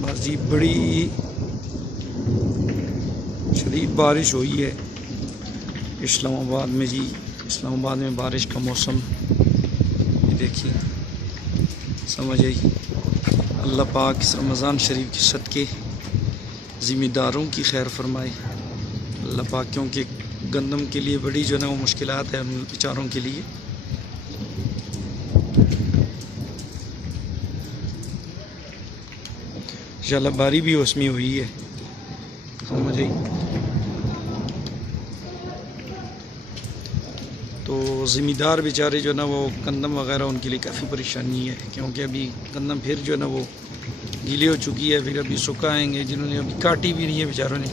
बस जी बड़ी शदीद बारिश हुई है इस्लामाबाद में जी। इस्लामाबाद में बारिश का मौसम, ये देखिए, समझ आई। अल्लाह पाक इस रमज़ान शरीफ के सदक़े ज़िम्मेदारों की खैर फरमाए। अल्लाह पाक, क्योंकि गंदम के लिए बड़ी जो है ना वो मुश्किलात है उन बेचारों के लिए। इंशाल्लाह बारी भी उसमें हुई है, समझ आई। तो ज़िम्मेदार बेचारे जो है ना वो गंदम वगैरह उनके लिए काफ़ी परेशानी है, क्योंकि अभी गंदम फिर जो है ना वो गीली हो चुकी है, फिर अभी सुखाएंगे। जिन्होंने अभी काटी भी नहीं है बेचारों ने,